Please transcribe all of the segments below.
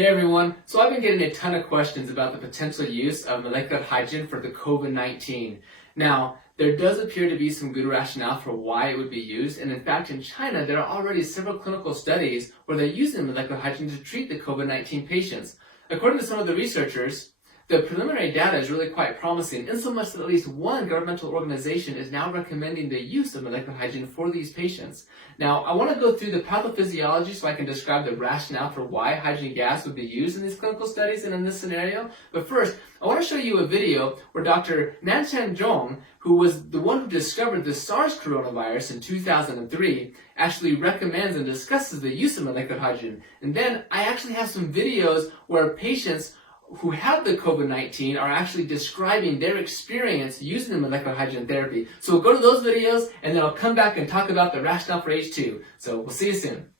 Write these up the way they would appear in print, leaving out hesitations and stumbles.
Hey everyone, so I've been getting a ton of questions about the potential use of molecular hydrogen for the COVID-19. Now, there does appear to be some good rationale for why it would be used, and in fact in China there are already several clinical studies where they're using molecular hydrogen to treat the COVID-19 patients. According to some of the researchers, the preliminary data is really quite promising, in so much that at least one governmental organization is now recommending the use of molecular hydrogen for these patients. Now, I want to go through the pathophysiology so I can describe the rationale for why hydrogen gas would be used in these clinical studies and in this scenario. But first, I want to show you a video where Dr. Nanchan Zhong, who was the one who discovered the SARS coronavirus in 2003, actually recommends and discusses the use of molecular hydrogen. And then I actually have some videos where patients who have the COVID-19 are actually describing their experience using the molecular hydrogen therapy. So we'll go to those videos and then I'll come back and talk about the rationale for H2. So we'll see you soon.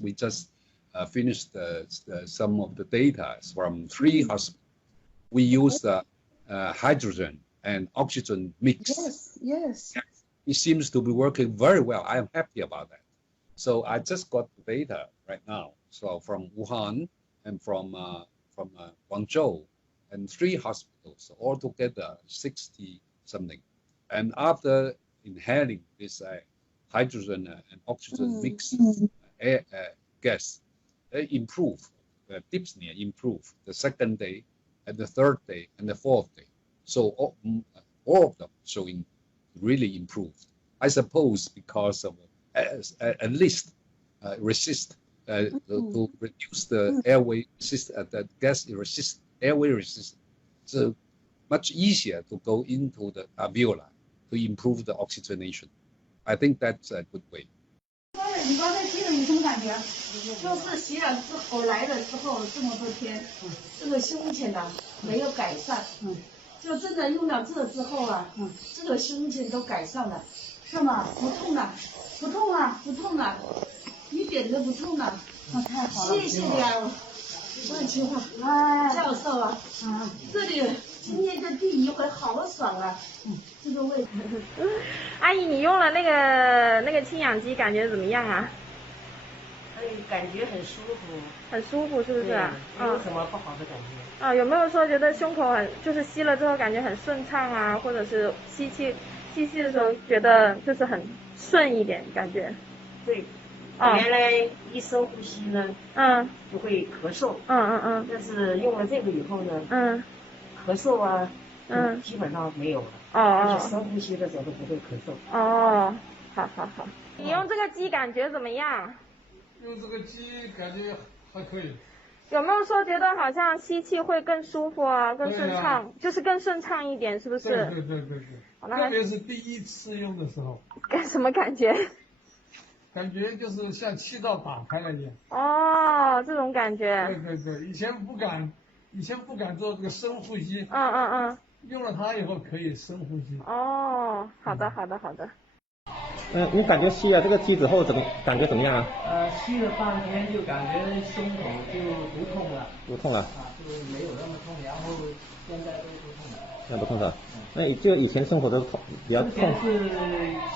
We just finished some of the data from 3 hospitals. We use hydrogen and oxygen mix. Yes. It seems to be working very well. I am happy about that. So I just got the data right now. So from Wuhan and from Guangzhou, and 3 hospitals, altogether 60 something. And after inhaling this hydrogen and oxygen mix gas, they improve. Dyspnea improved the 2nd day, and the 3rd day, and the 4th day. So all of them showing really improved. I suppose because of at least resist to reduce the airway resist, the gas resist, airway resistance. So much easier to go into the alveoli to improve the oxygenation. I think that's a good way. 你刚才吸了有什么感觉？就是洗了之后来了之后这么多天，这个胸前呐没有改善，就真的用了这之后啊，这个胸前都改善了，是吗？不痛了，不痛了，不痛了，一点都不痛了，太好了，谢谢你啊，万清华教授啊，这里今天这第一回好爽啊，这个位置。阿姨，你用了那个氢氧机，感觉怎么样啊？感觉很舒服，很舒服，是不是？没有什么不好的感觉。有没有说觉得胸口就是吸了之后感觉很顺畅啊，或者是吸气的时候觉得就是很顺一点感觉？对，原来一深呼吸呢，就会咳嗽，但是用了这个以后呢，咳嗽啊，基本上没有了，而且深呼吸的时候都不会咳嗽。好，你用这个机感觉怎么样？用这个机感觉还可以。有没有说觉得好像吸气会更舒服啊，更顺畅，就是更顺畅一点，是不是？对。特别是第一次用的时候。什么感觉？感觉就是像气道打开了一样。这种感觉。对，以前不敢做这个深呼吸。用了它以后可以深呼吸。好的。你感觉吸了这个机之后感觉怎么样啊？吸了半天就感觉胸口就不痛了。不痛了。就没有那么痛，然后现在都不痛了。现在不痛了。那就以前生活的比较痛。之前是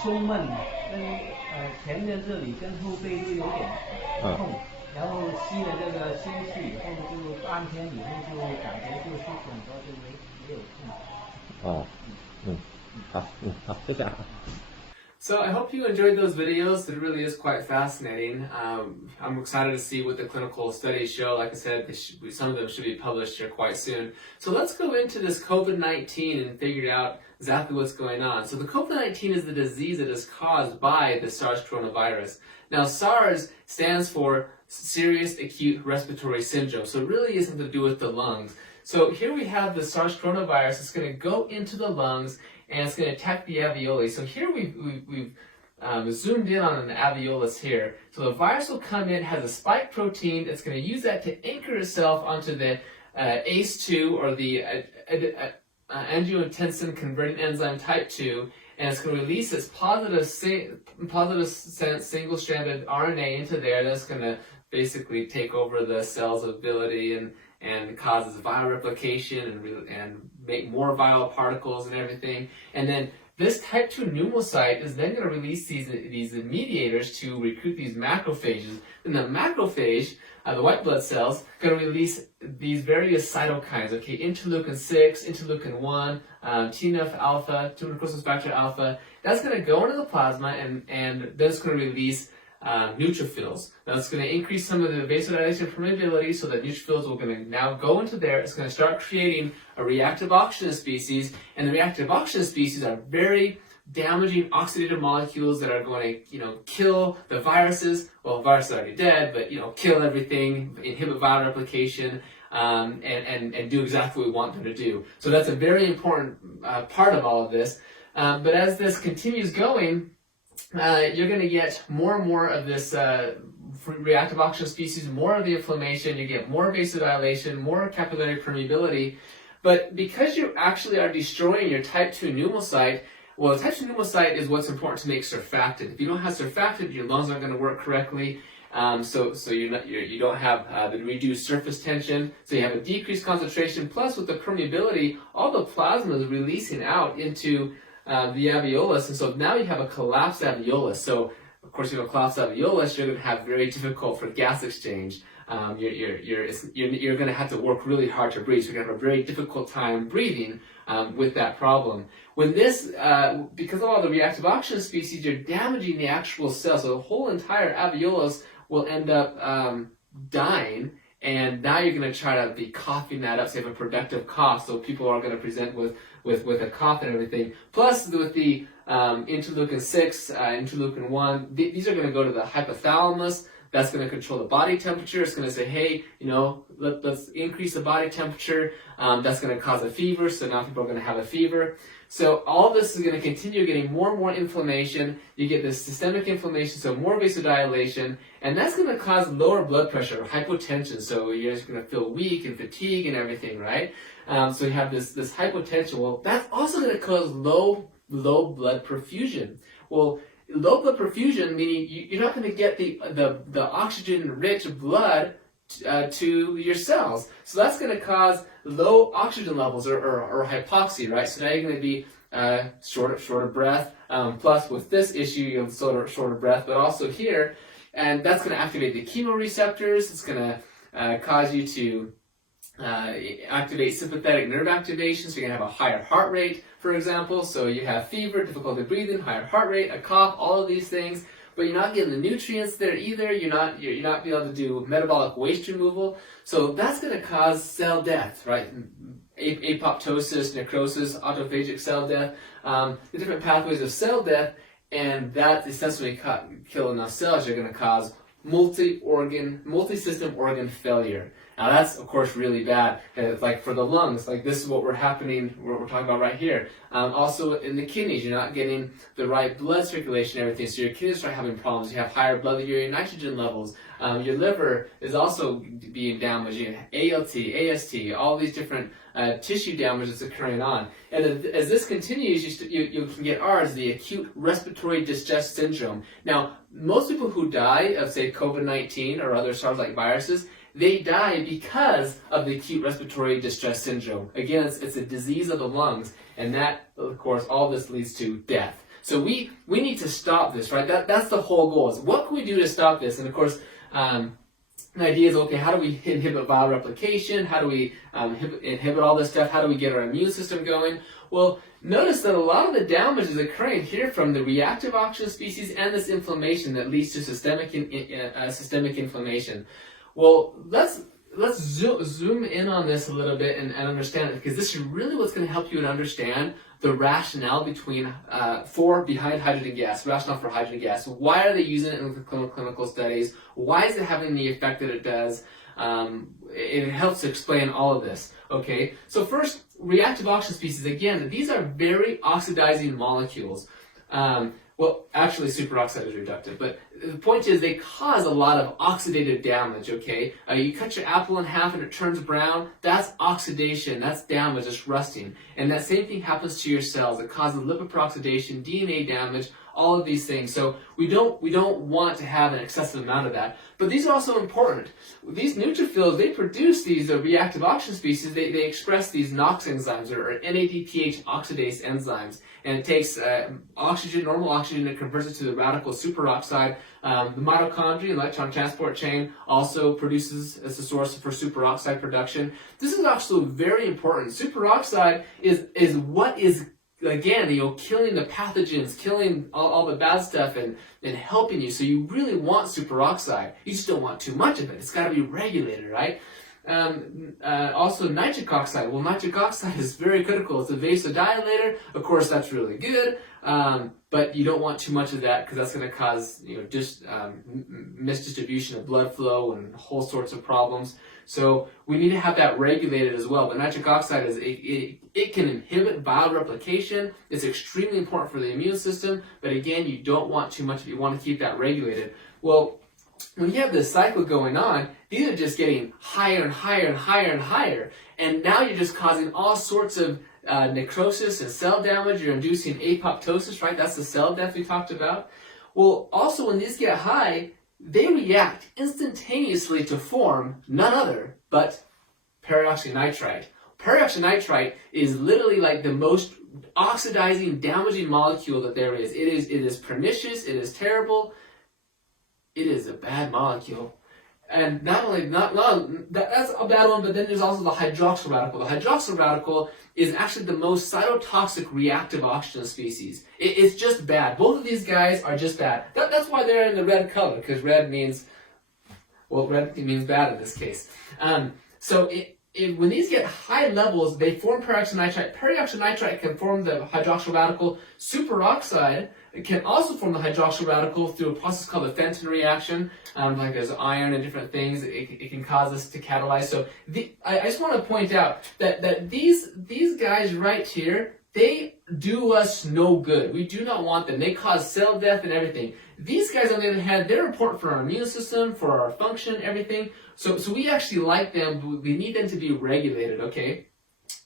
胸闷，跟前面这里跟后背都有点痛，然后吸了这个吸气以后就半天以后就感觉就舒服很多，就没有痛。好，谢谢啊。So I hope you enjoyed those videos. It really is quite fascinating. I'm excited to see what the clinical studies show. Like I said, some of them should be published here quite soon. So let's go into this COVID-19 and figure out exactly what's going on. So the COVID-19 is the disease that is caused by the SARS coronavirus. Now SARS stands for Serious Acute Respiratory Syndrome. So it really isn't to do with the lungs. So here we have the SARS coronavirus. It's going to go into the lungs and it's going to attack the alveoli. So here we've zoomed in on an alveolus here. So the virus will come in, has a spike protein. It's going to use that to anchor itself onto the ACE2 or the angiotensin converting enzyme type 2, and it's going to release its positive single-stranded RNA into there. That's going to basically take over the cell's ability and causes viral replication and make more viral particles and everything. And then this type 2 pneumocyte is then going to release these mediators to recruit these macrophages. And the macrophage, the white blood cells, going to release these various cytokines, okay, interleukin 6, interleukin 1, TNF alpha, tumor necrosis factor alpha. That's going to go into the plasma and then it's going to release neutrophils. Now it's going to increase some of the vasodilation permeability so that neutrophils are going to now go into there. It's going to start creating a reactive oxygen species, and the reactive oxygen species are very damaging oxidative molecules that are going to, kill the viruses. Well, the virus is already dead, but, kill everything, inhibit viral replication, and do exactly what we want them to do. So that's a very important part of all of this. But as this continues going, you're going to get more and more of this reactive oxygen species, more of the inflammation, you get more vasodilation, more capillary permeability. But because you actually are destroying your type 2 pneumocyte, well, the type 2 pneumocyte is what's important to make surfactant. If you don't have surfactant, your lungs aren't going to work correctly. So you don't have the reduced surface tension, so you have a decreased concentration. Plus, with the permeability, all the plasma is releasing out into the alveolus, and so now you have a collapsed alveolus. So, of course, if you have a collapsed alveolus, you're going to have very difficult for gas exchange. You're going to have to work really hard to breathe. So you're going to have a very difficult time breathing with that problem. When this, because of all the reactive oxygen species, you're damaging the actual cell. So the whole entire alveolus will end up dying. And now you're going to try to be coughing that up, so you have a productive cough. So people are going to present with a cough and everything. Plus, with the interleukin 6, interleukin 1, these are going to go to the hypothalamus. That's going to control the body temperature. It's going to say, hey, let's increase the body temperature. That's going to cause a fever, so now people are going to have a fever. So all this is going to continue getting more and more inflammation. You get this systemic inflammation, so more vasodilation, and that's going to cause lower blood pressure, hypotension. So you're just going to feel weak and fatigue and everything, right? So you have this hypotension. Well, that's also going to cause low blood perfusion. Well, low blood perfusion meaning you're not going to get the oxygen-rich blood to your cells. So that's going to cause low oxygen levels or hypoxia, right? So now you're going to be short of breath. Plus, with this issue, you have short of breath, but also here, and that's going to activate the chemoreceptors. It's going to cause you to activate sympathetic nerve activation, so you're going to have a higher heart rate, for example. So you have fever, difficulty breathing, higher heart rate, a cough, all of these things. But you're not getting the nutrients there either. You're not being able to do metabolic waste removal. So that's going to cause cell death, right? Apoptosis, necrosis, autophagic cell death, the different pathways of cell death, and that essentially killing enough cells, you're going to cause multi-system organ failure. Now that's, of course, really bad. Like for the lungs, like this is what we're talking about right here. Also in the kidneys, you're not getting the right blood circulation and everything, so your kidneys start having problems. You have higher blood urea nitrogen levels. Your liver is also being damaged. You have ALT, AST, all these different tissue damage that's occurring on. And as this continues, you can get ours, the acute respiratory distress syndrome. Now, most people who die of, say, COVID-19 or other SARS-like viruses, they die because of the acute respiratory distress syndrome. Again, it's a disease of the lungs, and that, of course, all this leads to death. So we need to stop this, right? That's the whole goal, is what can we do to stop this? And of course, the idea is, okay, how do we inhibit viral replication? How do we inhibit all this stuff? How do we get our immune system going? Well, notice that a lot of the damage is occurring here from the reactive oxygen species and this inflammation that leads to systemic inflammation. Well, let's zoom in on this a little bit and understand it, because this is really what's going to help you to understand the rationale behind hydrogen gas, rationale for hydrogen gas. Why are they using it in the clinical studies? Why is it having the effect that it does? It helps to explain all of this. Okay, so first, reactive oxygen species. Again, these are very oxidizing molecules. Well, actually, superoxide is reductive, but the point is they cause a lot of oxidative damage, okay? You cut your apple in half and it turns brown, that's oxidation, that's damage, it's rusting. And that same thing happens to your cells. It causes lipid peroxidation, DNA damage, all of these things. So we don't want to have an excessive amount of that. But these are also important. These neutrophils, they produce these reactive oxygen species. They express these NOx enzymes, or NADPH oxidase enzymes. And it takes oxygen, normal oxygen, and converts it to the radical superoxide. The mitochondria, electron transport chain, also produces as a source for superoxide production. This is actually very important. Superoxide is what is, again, killing the pathogens, killing all the bad stuff, and helping you. So you really want superoxide. You just don't want too much of it. It's got to be regulated, right? Also nitric oxide. Well, nitric oxide is very critical. It's a vasodilator. Of course, that's really good. But you don't want too much of that, because that's going to cause, misdistribution of blood flow and whole sorts of problems. So we need to have that regulated as well. But nitric oxide it can inhibit viral replication. It's extremely important for the immune system. But again, you don't want too much of it. You want to keep that regulated. Well, when you have this cycle going on, these are just getting higher and higher and higher and higher. And now you're just causing all sorts of necrosis and cell damage. You're inducing apoptosis, right? That's the cell death we talked about. Well, also when these get high, they react instantaneously to form none other but peroxynitrite. Peroxynitrite is literally like the most oxidizing, damaging molecule that there is. It is pernicious. It is terrible. It is a bad molecule. And not only that's a bad one, but then there's also the hydroxyl radical. The hydroxyl radical is actually the most cytotoxic reactive oxygen species. It's just bad. Both of these guys are just bad. That's why they're in the red color, because red means bad in this case. So when these get high levels, they form peroxynitrite. Peroxynitrite can form the hydroxyl radical. Superoxide can also form the hydroxyl radical through a process called the Fenton reaction. Like there's iron and different things. It can cause this to catalyze. So I just want to point out that these guys right here, they do us no good. We do not want them. They cause cell death and everything. These guys, on the other hand, they're important for our immune system, for our function, everything. So we actually like them. We need them to be regulated, okay?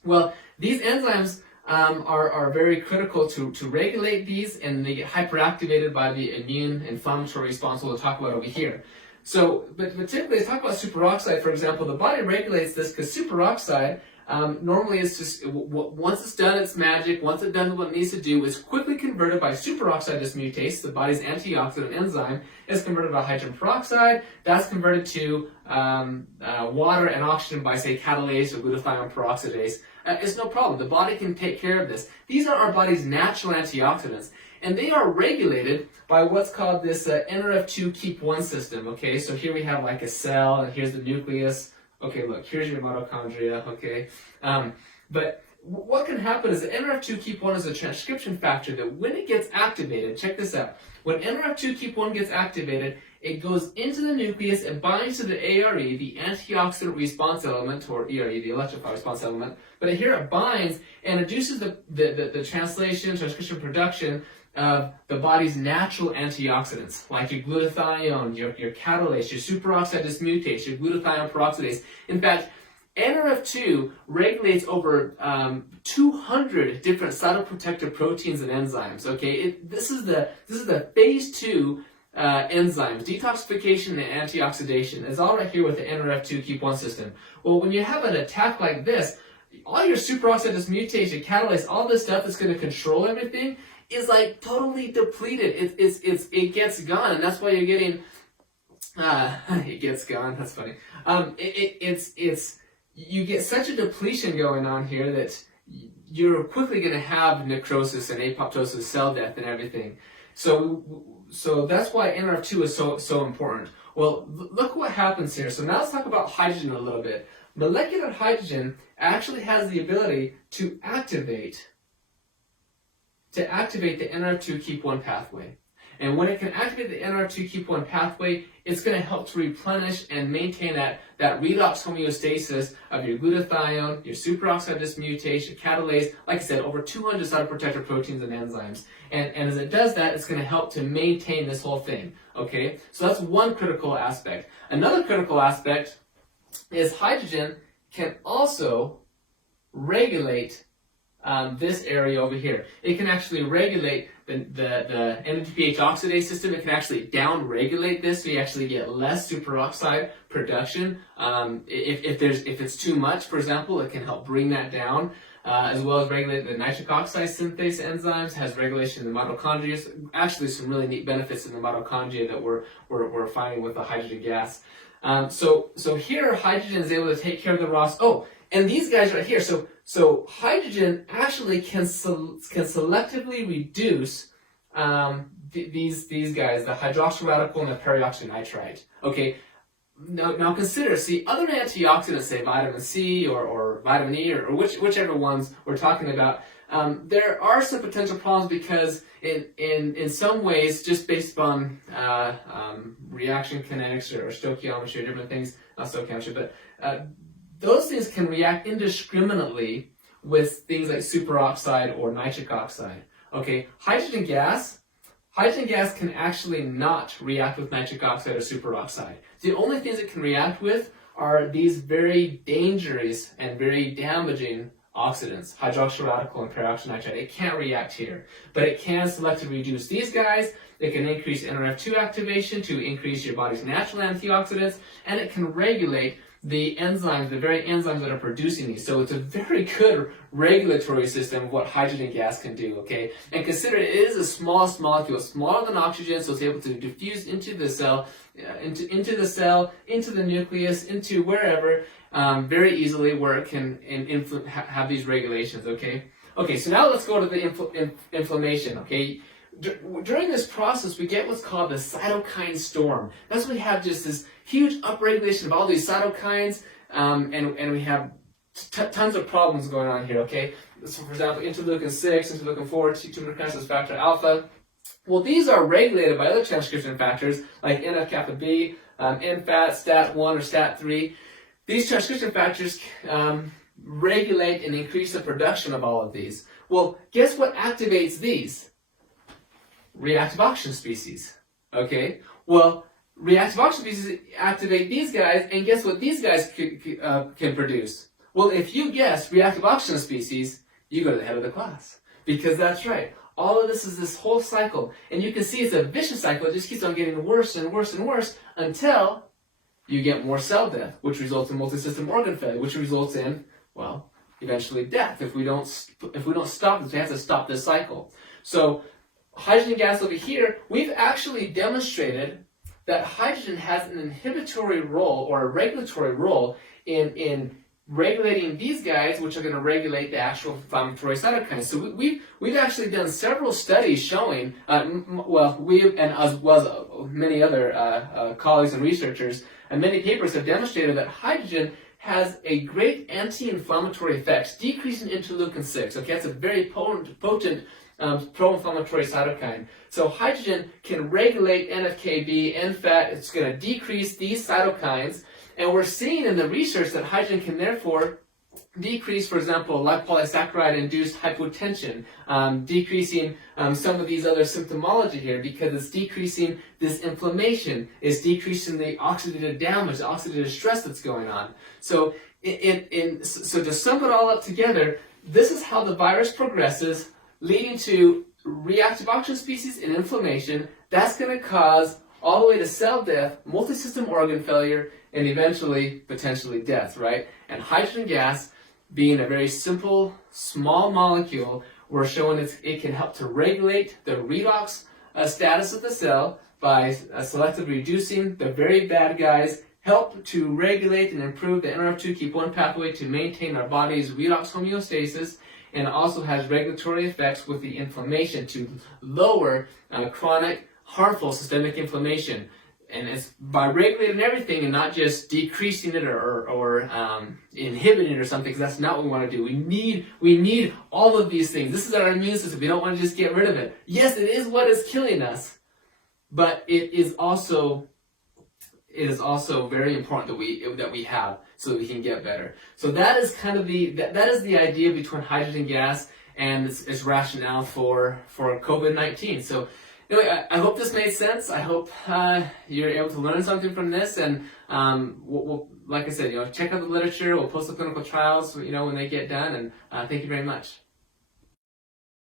Well, these enzymes are very critical to regulate these, and they get hyperactivated by the immune inflammatory response we'll talk about over here. So, but typically, let's talk about superoxide, for example. The body regulates this because superoxide normally is just, once it's done its magic, once it's done what it needs to do, it's quickly converted by superoxide dismutase, the body's antioxidant enzyme. It's converted by hydrogen peroxide. That's converted to water and oxygen by, say, catalase or glutathione peroxidase. It's no problem. The body can take care of this. These are our body's natural antioxidants, and they are regulated by what's called this NRF2 keep 1 system. Okay, so here we have like a cell, and here's the nucleus. Okay, look, here's your mitochondria. Okay, but what can happen is that NRF2 keep 1 is a transcription factor that when it gets activated, check this out. When NRF2 keep 1 gets activated, it goes into the nucleus and binds to the ARE, the antioxidant response element, or ERE, the electrified response element. But here it binds and induces the translation, transcription, production of the body's natural antioxidants, like your glutathione, your catalase, your superoxide dismutase, your glutathione peroxidase. In fact, NRF2 regulates over 200 different cytoprotective proteins and enzymes. Okay, this is the phase 2 enzymes, detoxification and antioxidation. It's all right here with the NRF2 keep 1 system. Well, when you have an attack like this, all your superoxide dismutase, your catalase, all this stuff that's going to control everything is like totally depleted. It gets gone, and that's why you're getting it gets gone. That's funny. You get such a depletion going on here that you're quickly going to have necrosis and apoptosis, cell death, and everything. So that's why NRF2 is so important. Well, look what happens here. So now let's talk about hydrogen a little bit. Molecular hydrogen actually has the ability to activate the NRF2 keep 1 pathway. And when it can activate the NRF2 keep 1 pathway, it's going to help to replenish and maintain that redox homeostasis of your glutathione, your superoxide dismutase, your catalase, like I said, over 200 cytoprotective proteins and enzymes. And as it does that, it's going to help to maintain this whole thing. Okay? So that's one critical aspect. Another critical aspect is hydrogen can also regulate this area over here. It can actually regulate the NADPH oxidase system. It can actually down-regulate this, so you actually get less superoxide production. If it's too much, for example, it can help bring that down. As well as regulate the nitric oxide synthase enzymes, has regulation in the mitochondria. Actually, some really neat benefits in the mitochondria that we're finding with the hydrogen gas. So here, hydrogen is able to take care of the ROS. Oh, and these guys right here. So hydrogen actually can selectively reduce these guys, the hydroxyl radical and the peroxynitrite. Okay. Now consider, see, other antioxidants, say vitamin C or vitamin E or whichever ones we're talking about, there are some potential problems because in some ways, just based on reaction kinetics or stoichiometry or different things, not stoichiometry, but those things can react indiscriminately with things like superoxide or nitric oxide. Okay, hydrogen gas can actually not react with nitric oxide or superoxide. The only things it can react with are these very dangerous and very damaging oxidants, hydroxyl radical and peroxynitrite. It can't react here, but it can selectively reduce these guys. It can increase NRF2 activation to increase your body's natural antioxidants, and it can regulate the enzymes, the very enzymes that are producing these. So it's a very good regulatory system of what hydrogen gas can do, okay? And consider it is a smallest molecule, smaller than oxygen, so it's able to diffuse into the cell, into the nucleus, into wherever, very easily where it can have these regulations, okay? Okay, so now let's go to the inflammation, okay? During this process, we get what's called the cytokine storm. That's when we have just this huge upregulation of all these cytokines, and we have tons of problems going on here, okay? So, for example, interleukin-6, interleukin-4, tumor necrosis factor alpha. Well, these are regulated by other transcription factors like NF-kappa B, NFAT, STAT1, or STAT3. These transcription factors regulate and increase the production of all of these. Well, guess what activates these? Reactive oxygen species, okay? Well, reactive oxygen species activate these guys, and guess what these guys can produce? Well, if you guess reactive oxygen species, you go to the head of the class. Because that's right. All of this is this whole cycle. And you can see it's a vicious cycle. It just keeps on getting worse and worse and worse until you get more cell death, which results in multi-system organ failure, which results in, well, eventually death. If we don't stop this, we have to stop this cycle. So, hydrogen gas over here, we've actually demonstrated that hydrogen has an inhibitory role or a regulatory role in regulating these guys, which are going to regulate the actual inflammatory cytokines. So we've actually done several studies showing, we and as well as many other colleagues and researchers, and many papers have demonstrated that hydrogen has a great anti-inflammatory effects, decreasing interleukin-6. Okay, that's a very potent pro-inflammatory cytokine. So hydrogen can regulate NF-κB, NFAT. It's going to decrease these cytokines. And we're seeing in the research that hydrogen can therefore decrease, for example, lipopolysaccharide-induced hypotension, decreasing some of these other symptomology here because it's decreasing this inflammation, it's decreasing the oxidative damage, the oxidative stress that's going on. So, so to sum it all up together, this is how the virus progresses, leading to reactive oxygen species and inflammation. That's going to cause all the way to cell death, multi-system organ failure, and eventually, potentially death, right? And hydrogen gas, being a very simple, small molecule, we're showing it can help to regulate the redox status of the cell by selectively reducing the very bad guys, help to regulate and improve the NRF2 keep 1 pathway to maintain our body's redox homeostasis, and also has regulatory effects with the inflammation to lower chronic, harmful systemic inflammation. And it's by regulating everything and not just decreasing it or inhibiting it or something, because that's not what we want to do. We need all of these things. This is our immune system. We don't want to just get rid of it. Yes, it is what is killing us, but it is also very important that we have so that we can get better. So that is kind of that is the idea between hydrogen gas and its rationale for COVID-19. So anyway, I hope this made sense. I hope you're able to learn something from this. And we'll, like I said, check out the literature. We'll post the clinical trials, when they get done. And thank you very much.